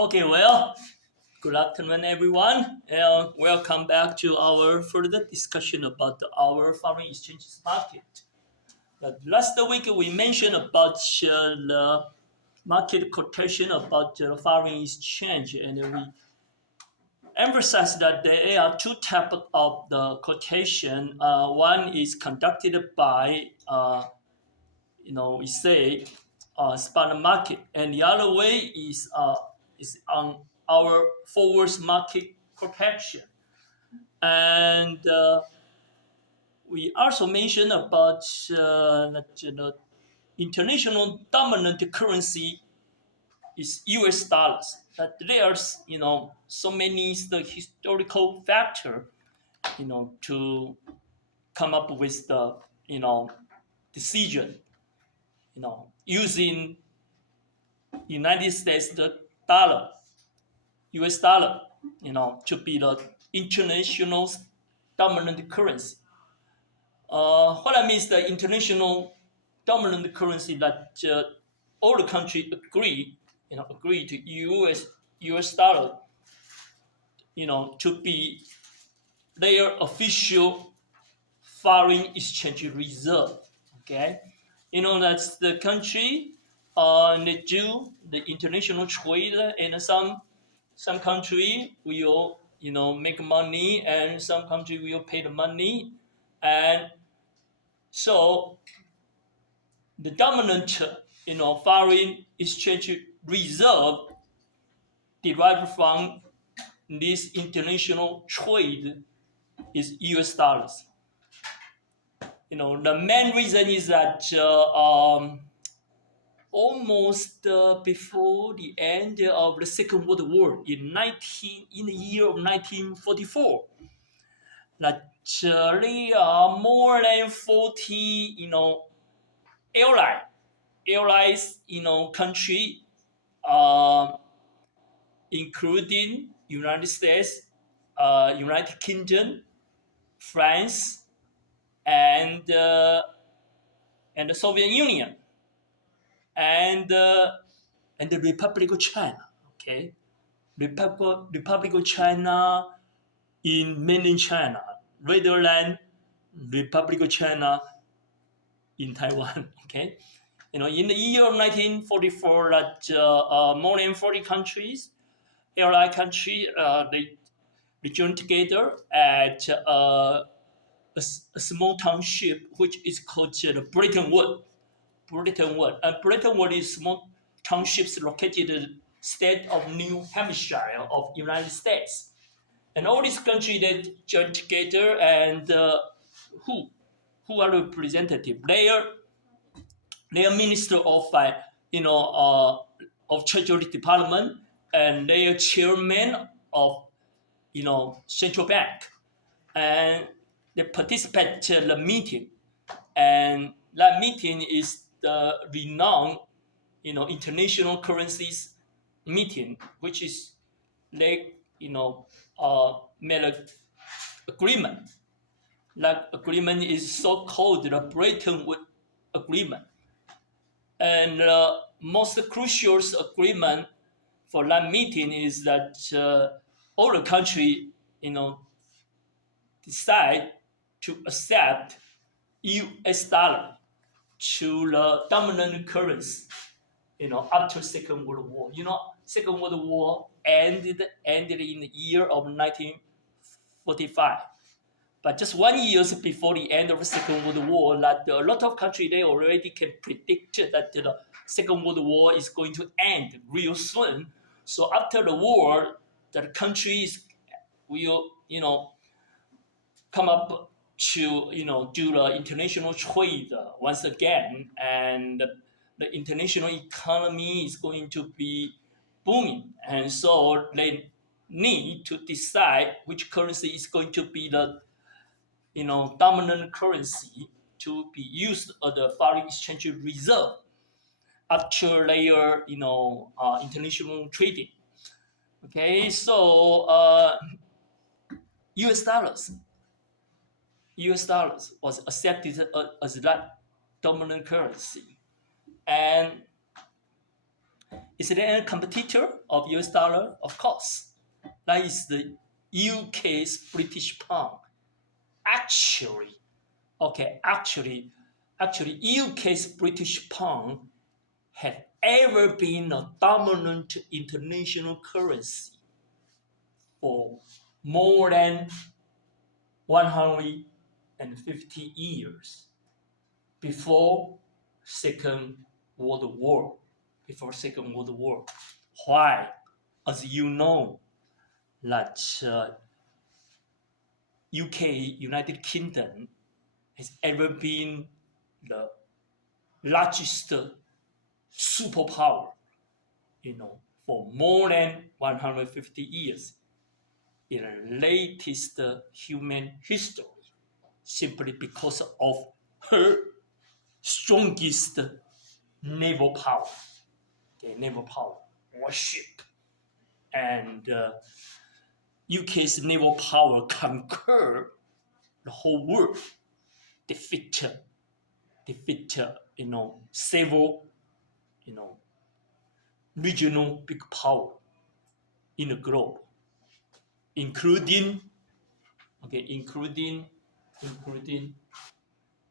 Okay, well, good afternoon, everyone, and welcome back to our further discussion about our foreign exchanges market. Last week we mentioned about the market quotation about the foreign exchange, and we emphasized that there are two types of the quotation. One is conducted by, we say, spot market, and the other way is on our forwards market protection. And we also mentioned about the international dominant currency is U.S. dollars. That there's so many the historical factor to come up with the decision using United States the dollar, U.S. dollar, to be the international dominant currency. What I mean is the international dominant currency that all the countries agree to U.S. dollar, to be their official foreign exchange reserve. Okay, that's the country. They do the international trade, and some country will make money, and some country will pay the money, and so the dominant foreign exchange reserve derived from this international trade is U.S. dollars. The main reason is that almost before the end of the Second World War in the year of 1944, that there are more than 40 allies country, including United States, United Kingdom, France, and the Soviet Union, and the Republic of China. Okay, Republic of China in mainland China, rather than Republic of China in Taiwan. Okay, in the year of 1944, that more than 40 countries, allied countries, they joined together at a small township which is called Bretton Woods. And Bretton Woods is small townships located in the state of New Hampshire of United States. And all these countries that joined together, and who are representative? Their minister of of Treasury Department, and their chairman of central bank, and they participate in the meeting, and that meeting is the renowned international currencies meeting, which is they made an agreement. That agreement is so called the Bretton Woods Agreement, and most crucial agreement for that meeting is that all the country decide to accept U.S. dollar to the dominant currency. After Second World War, Second World War ended in the year of 1945. But just 1 year before the end of the Second World War, that a lot of countries they already can predict that the Second World War is going to end real soon. So after the war, the countries will come up to do the international trade once again, and the international economy is going to be booming, and so they need to decide which currency is going to be the dominant currency to be used as the foreign exchange reserve after their international trading. Okay, so U.S. dollars. U.S. dollars was accepted as that dominant currency, and Is it a competitor of US dollar? Of course. That is the UK's British pound. Actually, UK's British pound have ever been a dominant international currency for more than 150 years before Second World War. Why? As you know, that UK, United Kingdom, has ever been the largest superpower, for more than 150 years in the latest human history, simply because of her strongest naval power, warship, and UK's naval power conquer the whole world, defeat several regional big power in the globe, including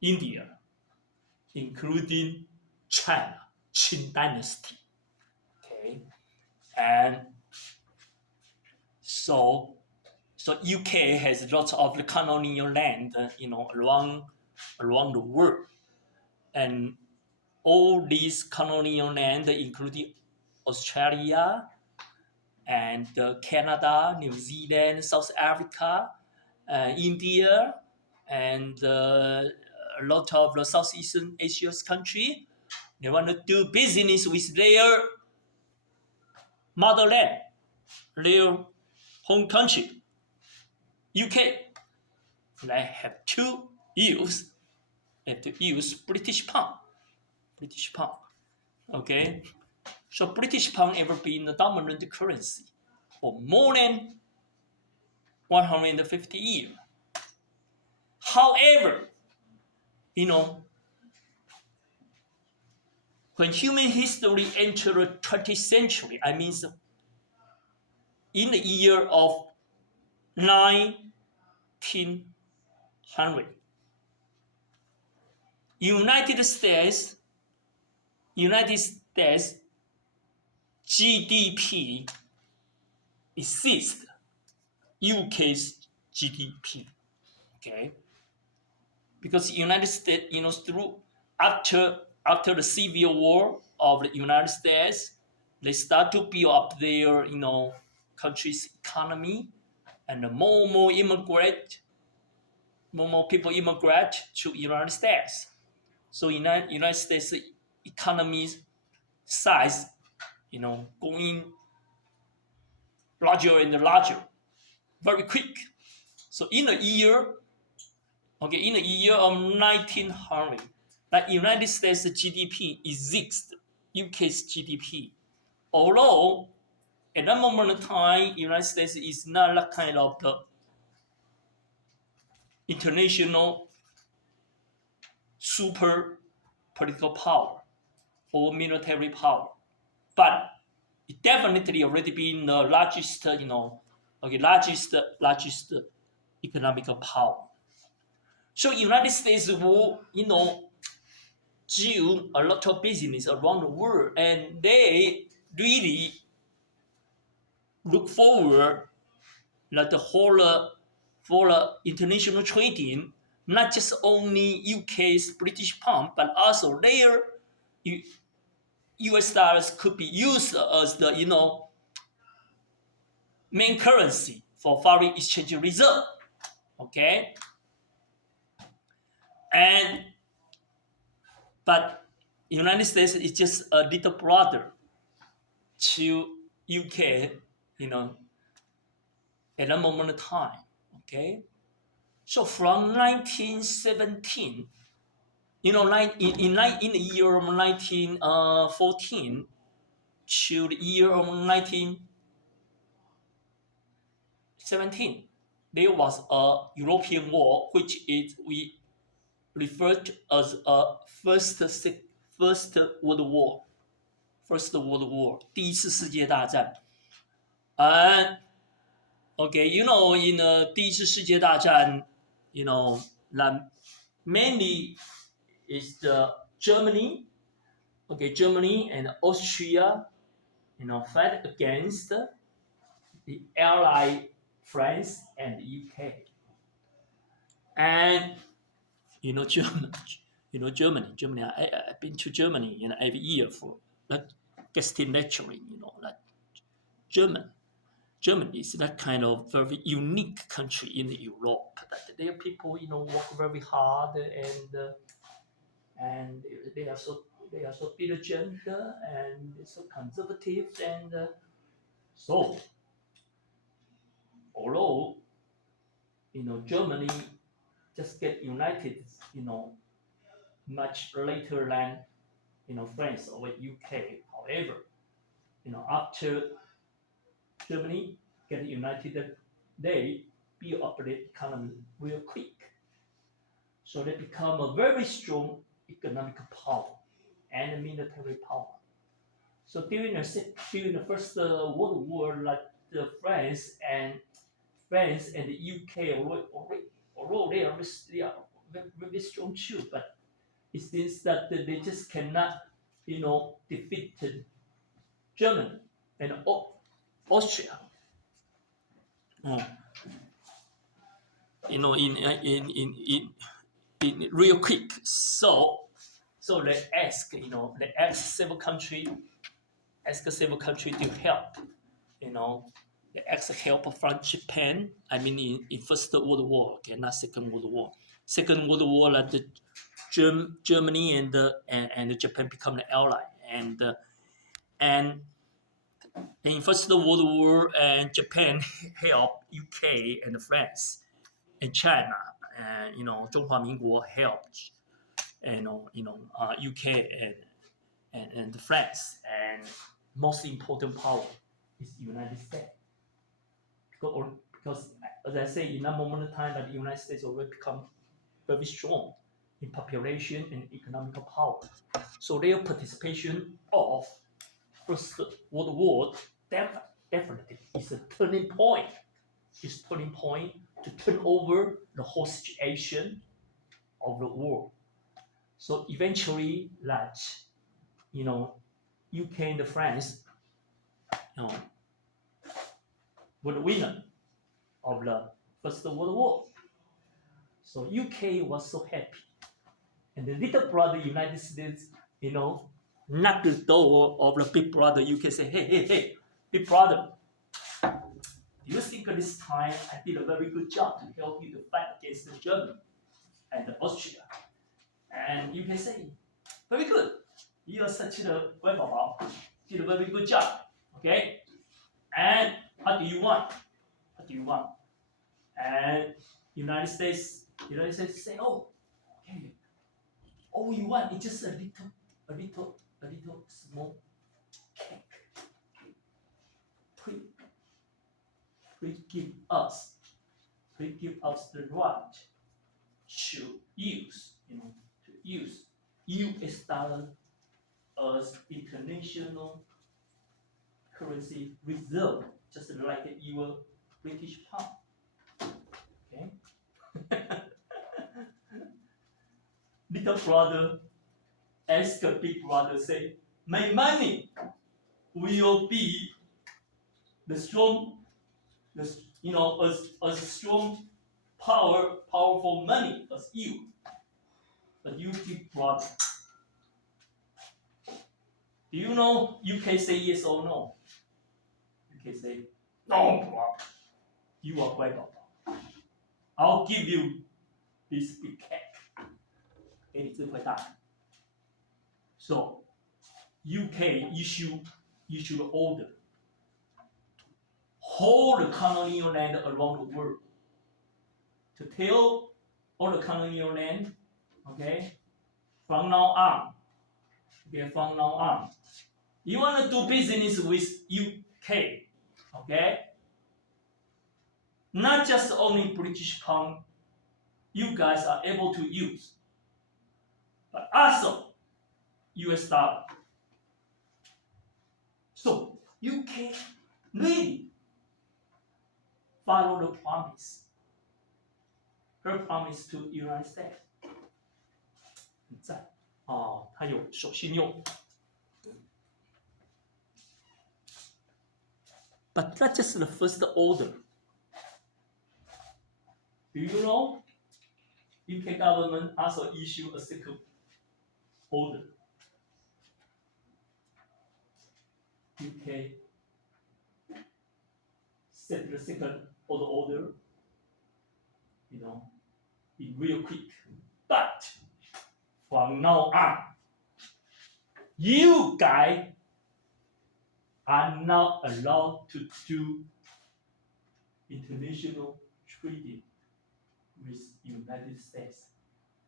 India, including China, Qing Dynasty. Okay, and so UK has lots of the colonial land, around the world, and all these colonial land, including Australia and Canada, New Zealand, South Africa, India, and a lot of the Southeastern Asia's country, they want to do business with their motherland, their home country, UK. They have to use British pound. Okay, so British pound ever been the dominant currency for more than 150 years. However, when human history entered the 20th century, I mean, in the year of 1900, United States GDP exceeds UK's GDP. Okay, because United States, through after the Civil War of the United States, they start to build up their country's economy, and more people immigrate to United States. So United States economy size, going larger and larger, very quick. So in the year of 1900, that United States GDP exceeds UK's GDP. Although at that moment in time, United States is not that kind of the international super political power or military power, but it definitely already been the largest, largest economical power. So United States will, do a lot of business around the world, and they really look forward that the whole for international trading, not just only UK's British pound, but also their US dollars could be used as the main currency for foreign exchange reserve. Okay, but United States is just a little brother to UK, at that moment of time. Okay, so from 1917, in the year of 1914 to the year of 1917, there was a European war, which we referred to as a First World War. First World War 第一次世界大战。And okay, you know, in 第一次世界大战 you know, that mainly is the Germany, okay, Germany and Austria, you know, fight against the Allied France and the UK. And you know, Germany. I've been to Germany, you know, every year for like guest lecturing, you know, like Germany is that kind of very unique country in Europe. That their people, you know, work very hard and they are so diligent and so conservative and so although you know Germany just get united, you know, much later than you know France or UK. However, you know, after Germany get united, they build up the economy real quick. So they become a very strong economic power and military power. So during the First World War, like France and the UK, although they are very strong too, but it seems that they just cannot, you know, defeat Germany and Austria. You know, in real quick. So they ask several country to help. You know, they ask help from Japan. I mean, in First World War, okay, not Second World War. Second World War, like the Germany and Japan become the ally, and in First World War, and Japan help UK and France and China, and you know, 中华民国 helped, and UK and France, and most important power is United States. Because as I say, in that moment of time, that the United States already become very strong in population and economical power. So their participation of First World War definitely is a turning point. It's turning point to turn over the whole situation of the war. So eventually, that you know, UK and France, you know, were the winner of the First World War. So UK was so happy, and the little brother United States, you know, knocked the door of the big brother UK. Say, hey, big brother, do you think this time I did a very good job to help you to fight against Germany and Austria? And you can say, very good. You are such a great宝, did a very good job. Okay? And what do you want? And United States say, oh, okay. All you want is just a little small cake. Please give us the right to use US dollar as international currency reserve, just like your British pound. Okay? Little brother ask a big brother, say, my money will be as strong powerful money as you. But you big brother. Do you know UK say yes or no? UK say, no brother. You are quite bad. I'll give you this big cake. 给你这块大饼. So UK issued order to hold the colonial land around the world. To tell all the colonial land, okay, from now on, you want to do business with UK, okay? Not just only British pound, you guys are able to use, but also US dollar. So UK really follow the promise, her promise to United States. 很赞哦，它有守信用。But that's just the first order. Do you know? UK government also issue a second order. UK set the second order, in real quick. But from now on, you guys are not allowed to do international trading with United States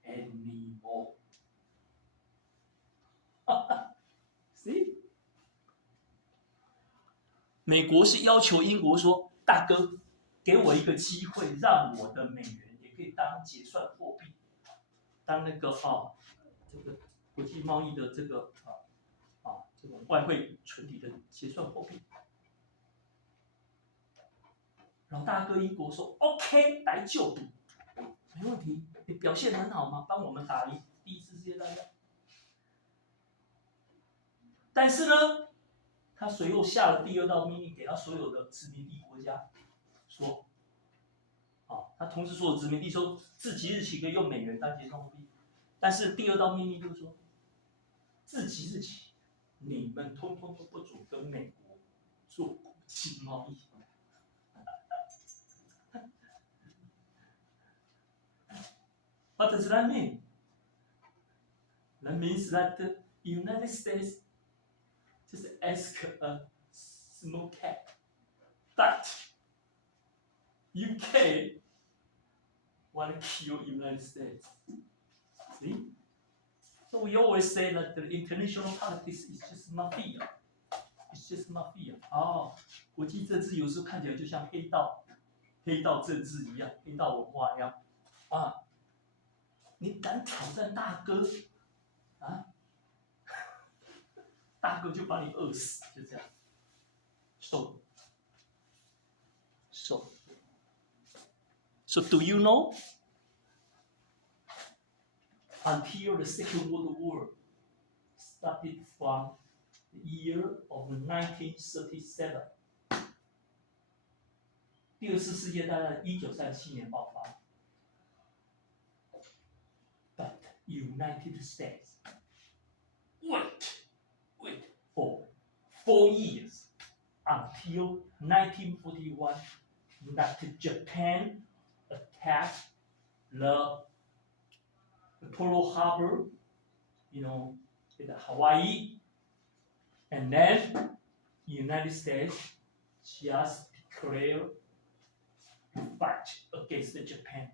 anymore. See? 美国是要求英国说，大哥，给我一个机会，让我的美元也可以当结算货币，当这个国际贸易的这种外汇存底的结算货币。老大哥英国说 OK， 来就赌，没问题，你表现很好嘛，帮我们打赢第一次世界大战。但是呢，他随后下了第二道命令，给他所有的殖民地国家说，他同时所有殖民地说自即日起可以用美元当结算货币，但是第二道命令就是说，自即日起，你们通通都不准跟美国做国际贸易。What does that mean? That means that the United States just ask a small cap, but UK want to kill United States. See? So we always say that the international politics is just mafia. It's just mafia. 国际政治有时候看起来就像黑道政治一样，黑道文化一样你敢挑战大哥大哥就把你饿死，就这样。So do you know? Until the Second World War started from the year of 1937. 第二次世界大战1937年爆发。But United States wait for 4 years until 1941 that Japan attacked the Pearl Harbor, in Hawaii, and then United States just declared to fight against Japan.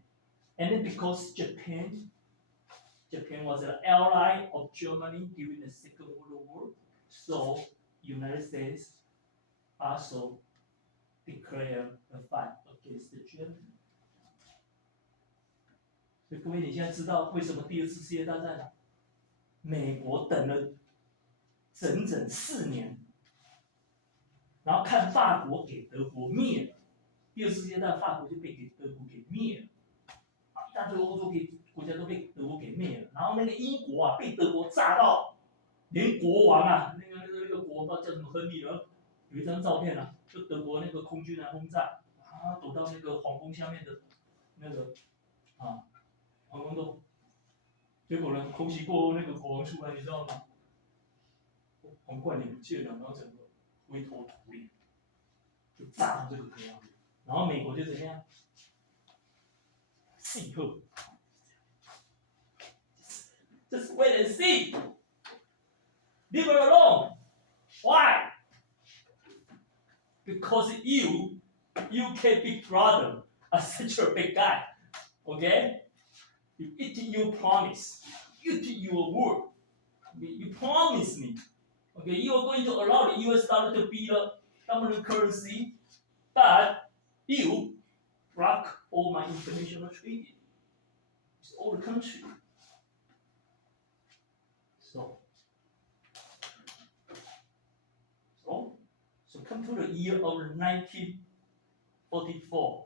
And then because Japan was an ally of Germany during the Second World War, so United States also declared a fight against Germany. 所以各位，你现在知道为什么第二次世界大战美国等了整整4年，然后看法国给德国灭了，第二次世界大战法国就被德国给灭了，一大堆欧洲国家都被德国给灭了，然后那个英国被德国炸到，连国王那个国王叫什么亨利呢？有一张照片就德国那个空军来轰炸，躲到那个皇宫下面的那个皇宫洞，结果呢，空袭过后那个国王出来，你知道吗？皇冠也不见了，然后整个灰头土脸，就炸到这个样子。然后美国就怎么样？事后 ，just wait and see, leave her alone. Why? Because you, UK big brother, are such a big guy. Okay? You eat your promise. You did your word. Okay? You promised me. Okay? You are going to allow the US dollar to be the dominant currency, but you block all my international trading. It's all the country. So come to the year of 1944.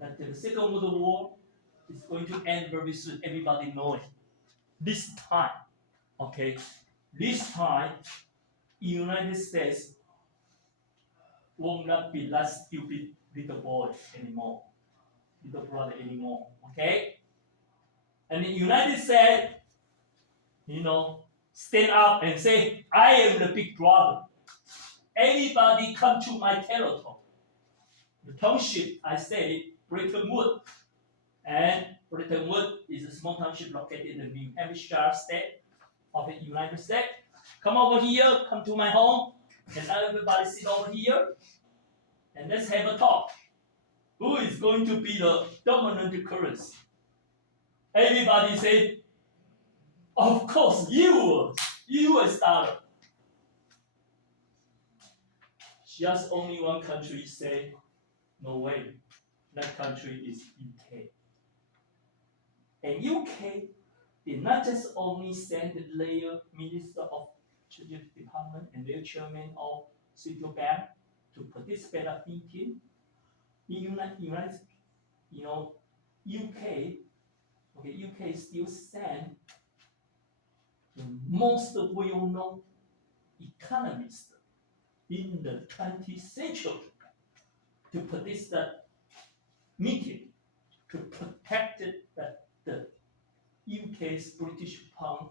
That the Second World War is going to end very soon. Everybody know it. This time, okay, this time, United States will not be that stupid little boy anymore, little brother anymore, okay? And the United States, stand up and say, I am the big brother. Everybody come to my territory. The township, I say, Bretton Woods. And Bretton Woods is a small township located in the New Hampshire state of the United States. Come over here, come to my home, and let everybody sit over here, and let's have a talk. Who is going to be the dominant currency? Everybody say, of course, US dollar. Just only one country say, no way. That country is UK. And UK did not just only send their Minister of Treasury Department and their Chairman of Central Bank to participate at meeting. In UK still sent the most well-known economist in the 20th century to participate that meeting to protect that the UK's British pound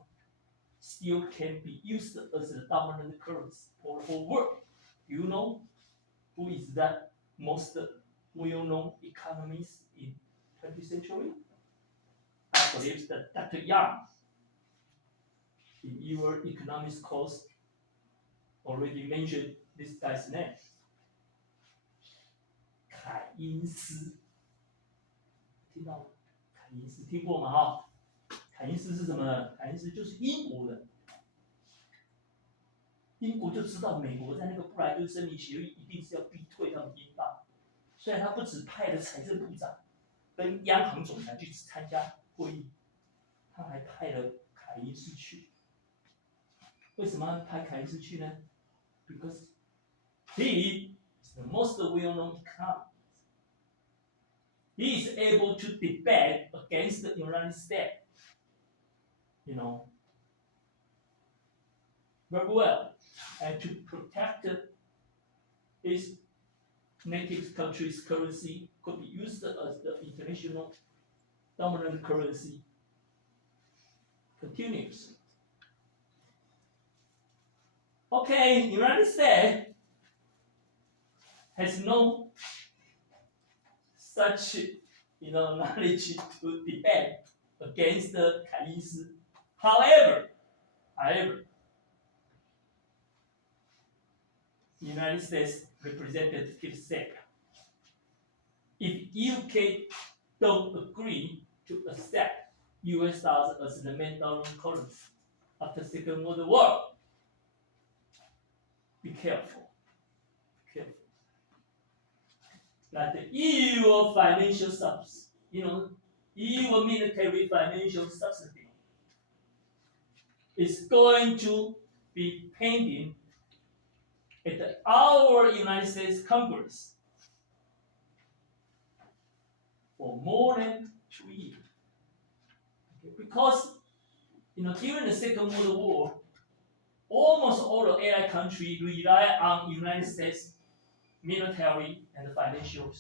still can be used as the dominant currency for the whole world. You know who is that most well-known economist in 20th century? I believe that Dr. Yang in your economics course already mentioned this guy's name. 凯因斯，听到吗？凯因斯听过吗？哈，凯因斯是什么呢？凯因斯就是英国人。英国就知道美国在那个布莱顿森林协议一定是要逼退他们英镑，所以他不止派了财政部长跟央行总裁去参加会议，他还派了凯因斯去。为什么要派凯因斯去呢 ？Because he is the most well-known economist. He is able to debate against the United States, very well, and to protect his native country's currency could be used as the international dominant currency continues. Okay, United States has no such knowledge to debate against the Chinese. However, the United States representative said, if UK don't agree to accept US dollars as the main dominant currency after Second World War, be careful. That the EU financial subsidy, EU military financial subsidy is going to be pending at our United States Congress for more than 2 years. Okay? Because during the Second World War, almost all the Allied countries rely on United States military and financial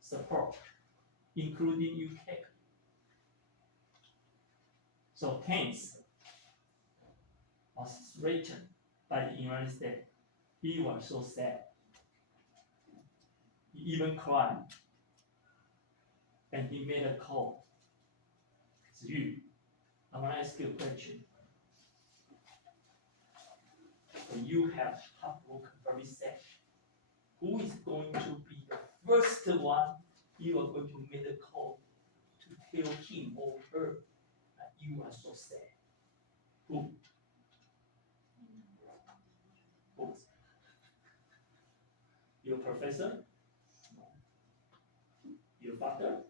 support, including UK. So hence was written by the United States. He was so sad. He even cried. And he made a call. Zhu, I want to ask you a question. When you have heartbroken, very sad, who is going to be the first one you are going to make a call to tell him or her that you are so sad? Who? Your professor? No. Your father?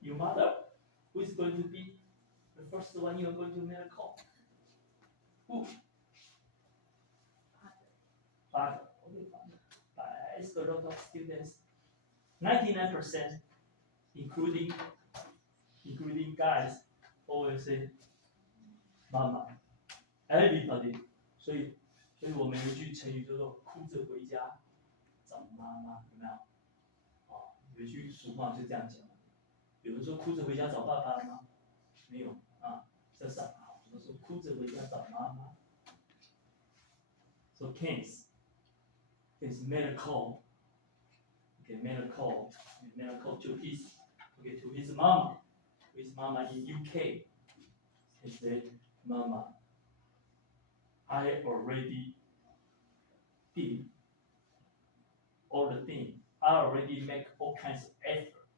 Your mother? Who is going to be the first one you are going to make a call? Who? Father. Okay, father. But it's a lot of students. 99%, including guys, always say 妈妈 everybody. 所以我们有一句成语叫做哭着回家找妈妈，有没有？有一句俗话就这样讲。有人说哭着回家找爸爸吗？没有啊，这是好。我们说哭着回家找妈妈。So Keynes made a call. Okay, made a call to his mom, his mama in UK. He said, "Mama, I already did all the things. I already make all kinds of effort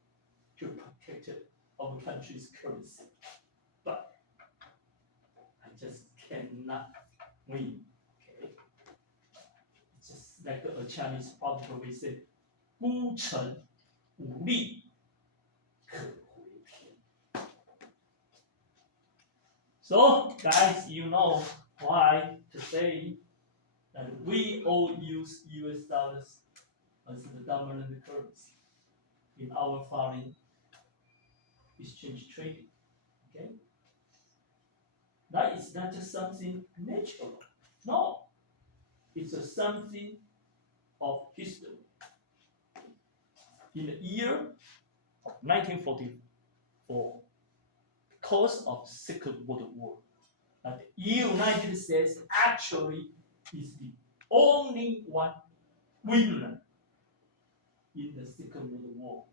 to protect our country's currency, but I just cannot win." Okay, it's just like a Chinese proverb say, 孤城无力可回天. So, guys, you know why today that we all use US dollars as the dominant currency in our foreign exchange trading. Okay? That is not just something natural. No. It's something of history. In the year of 1944, because of Second World War, that the United States actually is the only one winner in the Second World War.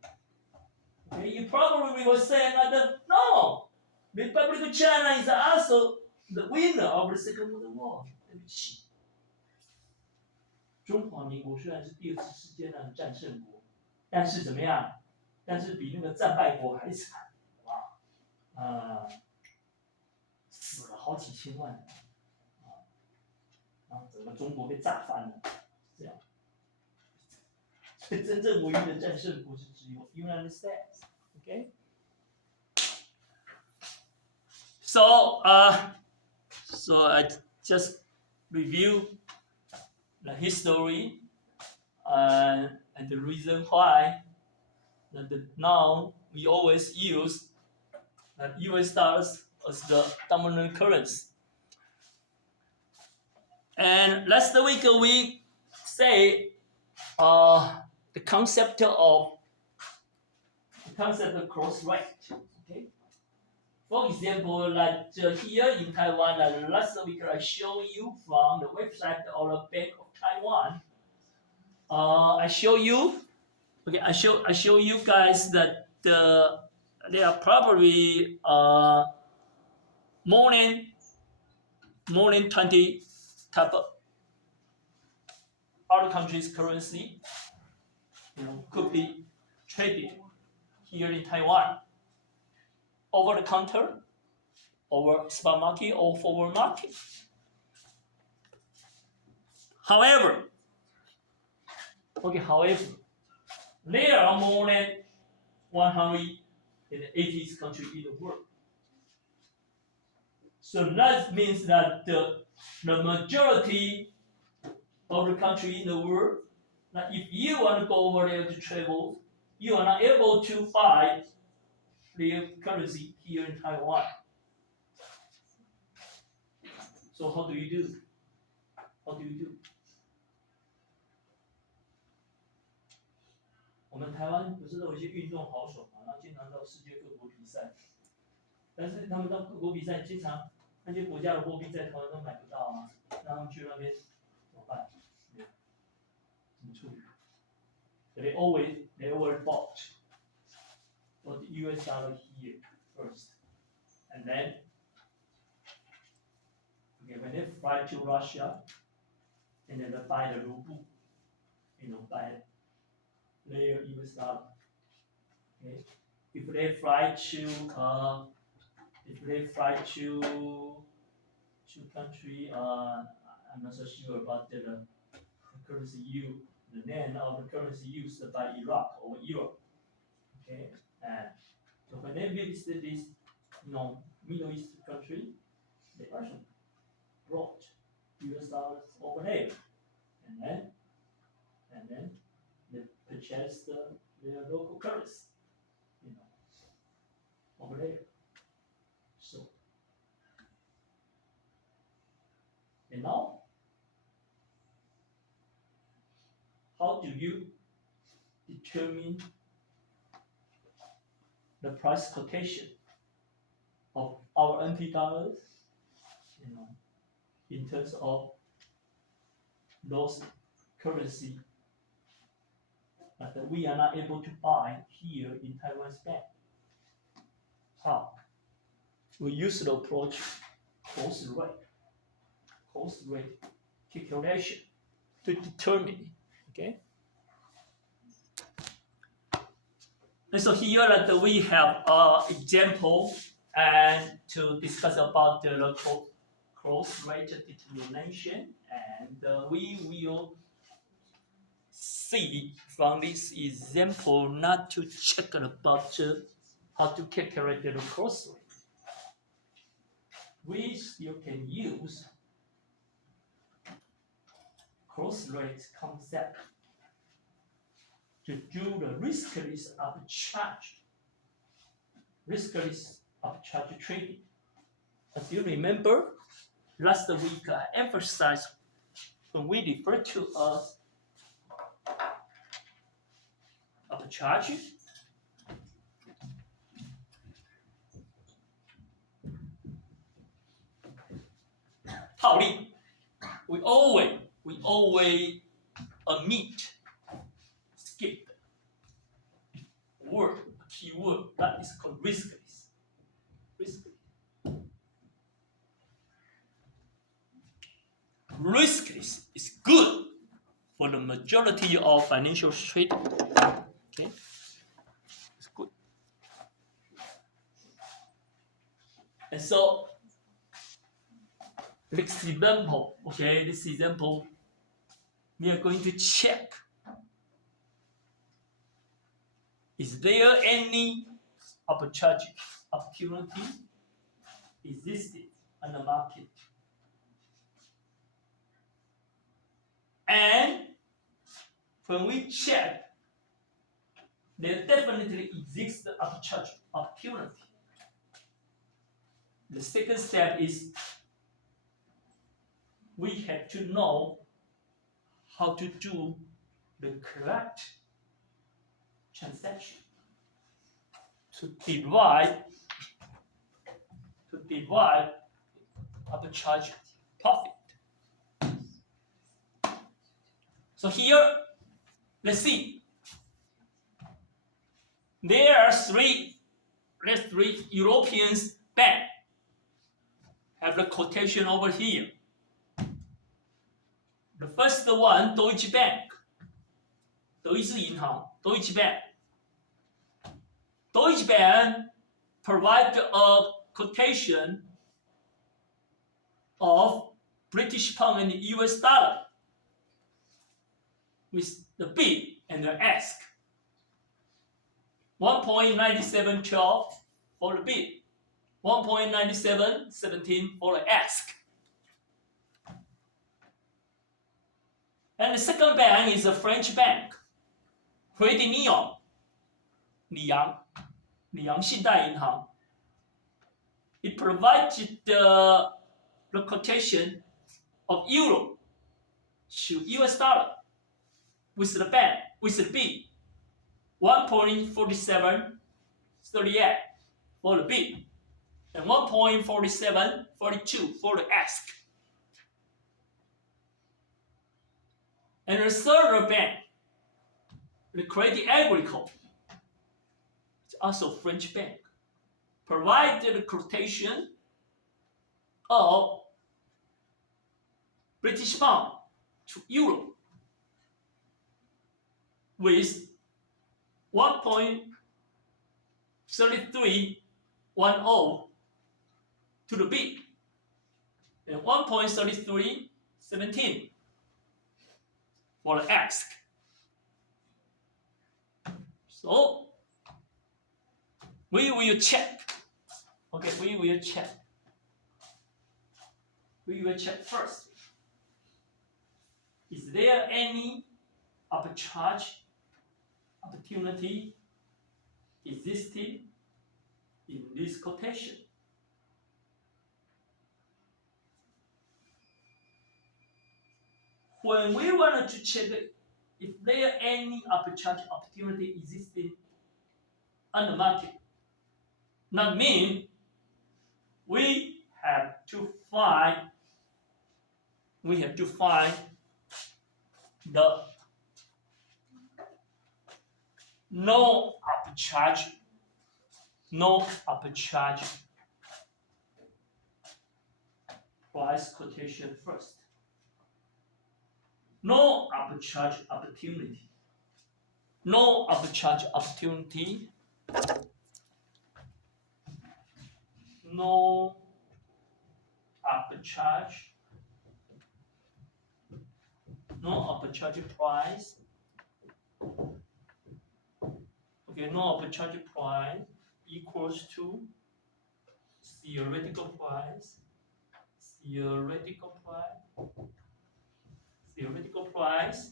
Okay, you probably will say that no, the Republic of China is also the winner of the Second World War. 对不起，中华民国虽然是第二次世界大战战胜国，但是怎么样？但是比那个战败国还惨，哇！死了好几千万人，然后整个中国被炸翻了，这样。所以真正唯一的战胜国是只有 United States。Okay. So I just review the history and the reason why that now we always use the US dollars as the dominant currency. And last week we say the concept of cross rate. Okay. For example, like here in Taiwan, like last week I showed you from the website of the Bank of Taiwan. I show you guys that there are probably more than 20 type of other countries' currency, could be traded here in Taiwan, over the counter, over spot market or forward market. However, there are more than 180 countries in the world. So that means that the majority of the country in the world, that if you want to go over there to travel, you are not able to buy their currency here in Taiwan. So how do you do? How do you do? 我们台湾不是都有一些运动好手嘛，然后经常到世界各国比赛，但是他们到各国比赛，经常那些国家的货币在台湾都买不到啊，让他们去那边怎么办？怎么处理 ？They always bought the US dollar here first, and then when they fly to Russia, and then they buy the ruble, buy their US dollar. Okay, if they fly to country, I'm not so sure about the currency the name of the currency used by Iraq or Europe. Okay, and so when they visit this, Middle East country, they also brought US dollars over there, and then they purchased their local currency, over there. So, and now, how do you determine the price quotation of our NT dollars, in terms of those currency that we are not able to buy here in Taiwan's bank? How? We use the approach cost rate calculation to determine, okay? And so here that we have an example and to discuss about the cross rate determination, and we will see from this example not to check about how to calculate the cross rate. We still can use cross rate concept to do the riskless arbitrage trading. As you remember, last week I emphasized when we refer to as arbitrage,套利, we always skip a key word that is called riskless. Riskless is good for the majority of financial trading. Okay, it's good. And so, this example, we are going to check, is there any arbitrage opportunity existed on the market? And when we check, there definitely exists the arbitrage opportunity. The second step is we have to know how to do the correct transaction to derive arbitrage profit. So here, let's see. There are three European banks have the quotation over here. The first one, Deutsche Bank, 德意志银行 Deutsche Bank. Deutsche Bank provides a quotation of British pound and US dollar with the bid and the ask. 1.9712 for the bid, 1.9717 for the ask. And the second bank is a French bank, Crédit Lyonnais, 里昂信贷银行. It provided the quotation of euro to US dollar with the bid 1.4738 for the bid and 1.4742 for the ask. And the third bank, the Crédit Agricole, it's also a French bank, provided a quotation of British pound to euro with 1.3310 to the bid and 1.3317 for the ask. So we will check Okay, we will check. We will check first. Is there any arbitrage opportunity existing in this quotation? When we wanted to check if there any arbitrage opportunity existing on the market, that means we have to find the no arbitrage price quotation first. No arbitrage opportunity. No arbitrage opportunity. No arbitrage. No arbitrage price. Okay, no arbitrage price equals to theoretical price. Theoretical price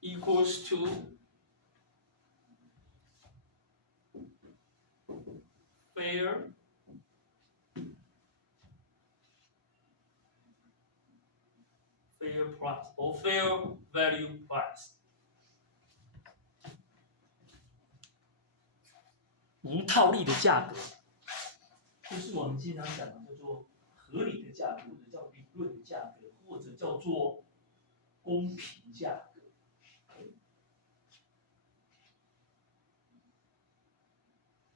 equals to fair price or fair value price. 无套利的价格，就是我们经常讲的叫做合理的价格，或者叫理论的价格，或者叫做公平价格。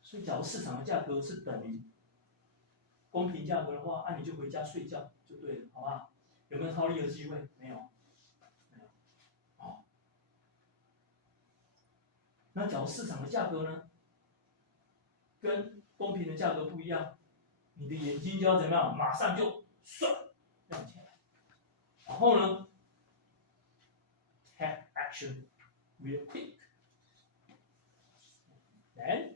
所以，假如市场的价格是等于公平价格的话，你就回家睡觉就对了，好吧？有没有套利的机会？没有，没有。哦。那假如市场的价格呢，跟公平的价格不一样，你的眼睛就要怎么样？马上就亮起来。然后呢 ，take action real quick. Then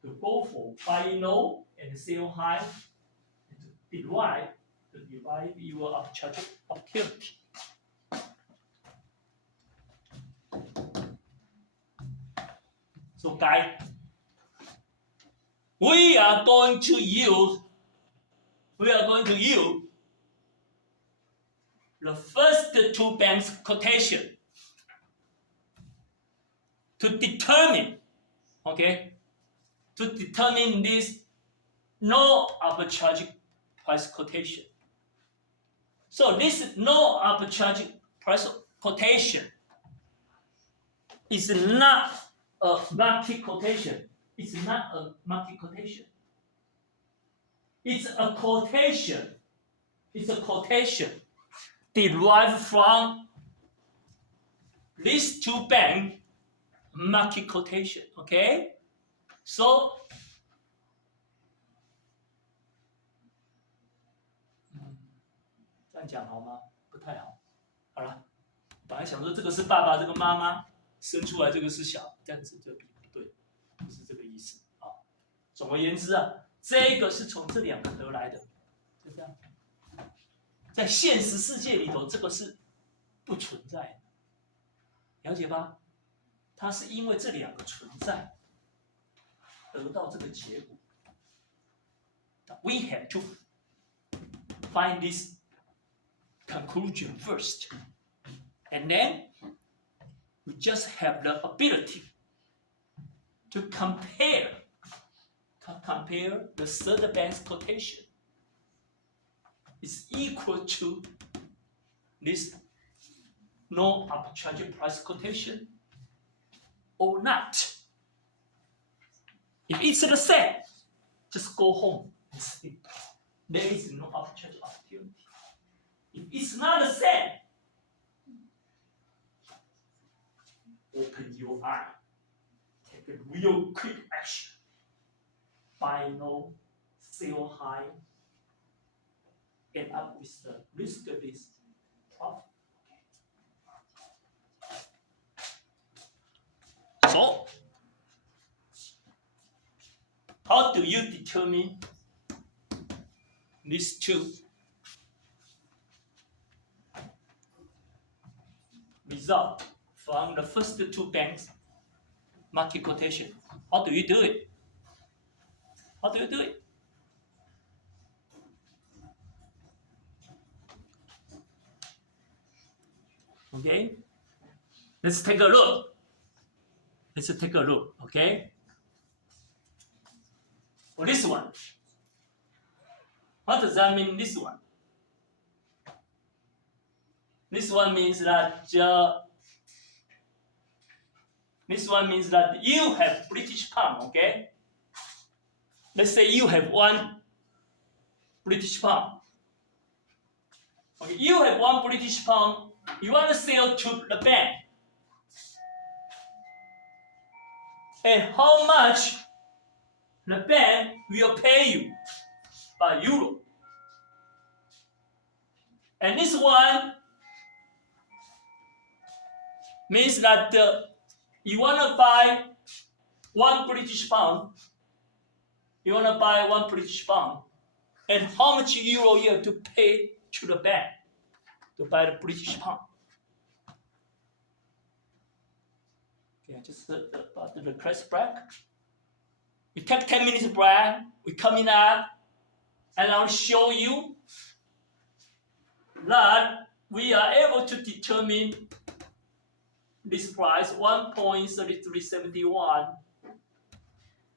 to go for buy low and sell high, and to derive your arbitrage opportunity. So guys, we are going to use the first two banks quotation to determine, this no arbitrage price quotation. So this no arbitrage price quotation is not a market quotation. It's not a market quotation. It's a quotation. It's a quotation derived from these two bank market quotation. Okay? So这样讲好吗？不太好。好了，本来想说这个是爸爸，这个妈妈生出来，这个是小，这样子就不对，不是这个意思啊。总而言之啊，这个是从这两个得来的，就这样。在现实世界里头，这个是不存在的，了解吧？它是因为这两个存在，得到这个结果。We have to find this conclusion first, and then we just have the ability to compare the third bank's quotation is equal to this no arbitrage price quotation or not. If it's the same, just go home and sleep. There is no arbitrage opportunity. If it's not the same, open your eye, take a real quick action. Buy low, sell high, end up with the risk-based profit. So, how do you determine these two results from the first two banks market quotation? How do you do it? How do you do it? Okay, let's take a look. Let's take a look, okay? For this one, what does that mean, this one? This one means that you have British pound, okay? Let's say you have 1 British pound. Okay, you have 1 British pound. You want to sell to the bank. And how much the bank will pay you by euro. And this one means that you want to buy 1 British pound. You want to buy 1 British pound. And how much euro you have to pay to the bank to buy the British pound. Okay, just about the crash break. We take 10 minutes break. We coming up, and I'll show you that we are able to determine this price 1.3371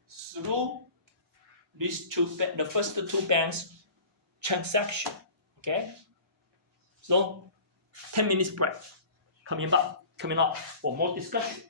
through these the first two banks transaction. Okay, so 10 minutes break. Coming up for more discussion.